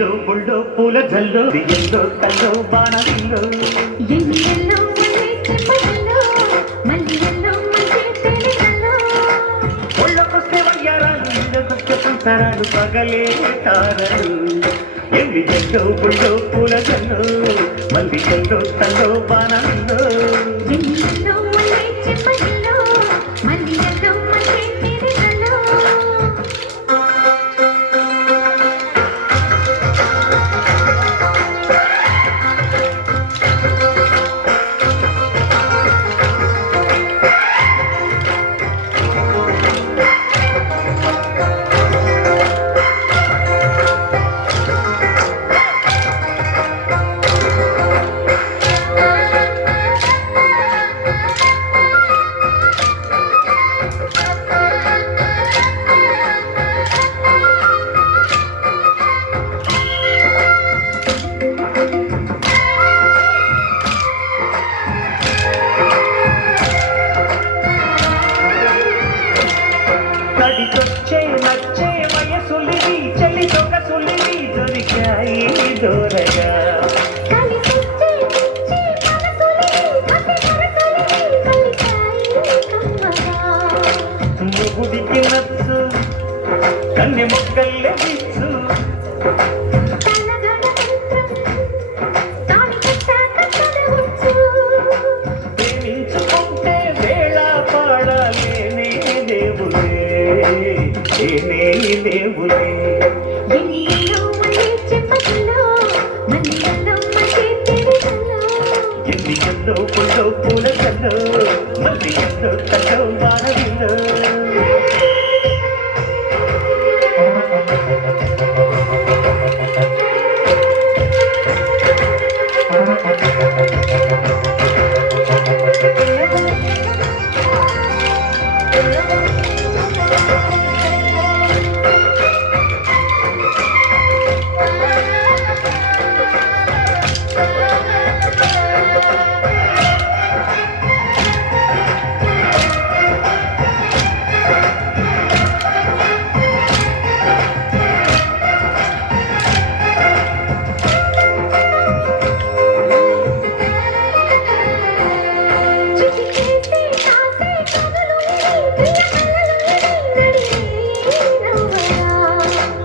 yellow బుల్లో పూల జల్లో yellow కల్లో బాణల్లో ఎన్నెల్లో మళ్ళీ చెప్పగల్లో మళ్ళీ ఎల్లో మంచి తెలియగల్లో ఒళ్ళకొస్తే వయ్యారాలు ఇళ్ళకొస్తే సంసారాలు పగలే తారలు ఎల్లో బుల్లో పూల జల్లో మళ్ళీ ఎల్లో కల్లో బాణల్లో ఎన్నెల్లో మళ్ళీ చెప్పగల్లో మళ్ళీ ఎల్లో మంచి తెలియగల్లో తడికొచ్చే నచ్చే వయసులివి చలి సొగసులివి దొరికాయి దూరగా కలిసొచ్చే పిచ్చి మనసులివి కసి మనసులివి కలిసాయి కమ్మగా ముగుడికి నచ్చు కన్నె మొక్కల్లే విచ్చు తలగడ మంత్రం తాళి కట్టాక చదవచ్చు ప్రేమించుకుంటే వేళ పాడాలేనే దేవులే ఏనే దేవులే ఎన్నెల్లో మళ్ళీ చెప్పగల్లో మళ్ళీ ఎల్లో మంచి తెలియగల్లో ఎల్లో పుల్లో పూల కల్లో మళ్ళీ ఎల్లో కల్లో వానవిల్లో చిటికేసే కాసే కనులుని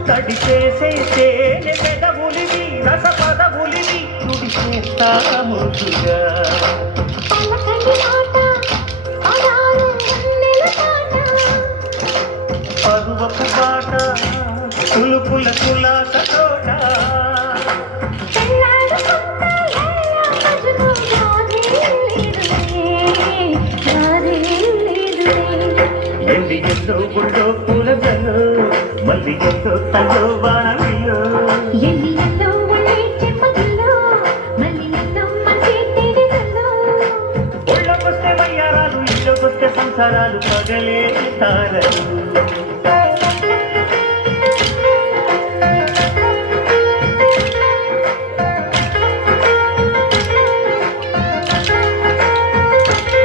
తడి చేసే తేనె పెదవులివి రస పదవులివి తుడి చేస్తా ముద్దుగా పలకని మాట పదాలు వన్నెల పాట పరువపు బాట పులుపుల కులాస తోట తెల్లాడుకుంటా లైలా మజ్ను గాథే లేదులే ఎల్లి ఎల్లో గుళ్ళో పూల జల్లు మళ్ళీ ఎల్లో తల్లో వానవిల్లో ఎన్నెల్లో మళ్ళీ చెప్పగల్లో మళ్ళీ ఎల్లో మంచి తెలియగల్లో ఒళ్ళకొస్తే వయ్యారాలు ఇళ్ళకొస్తే సంసారాలు పగలే తారలు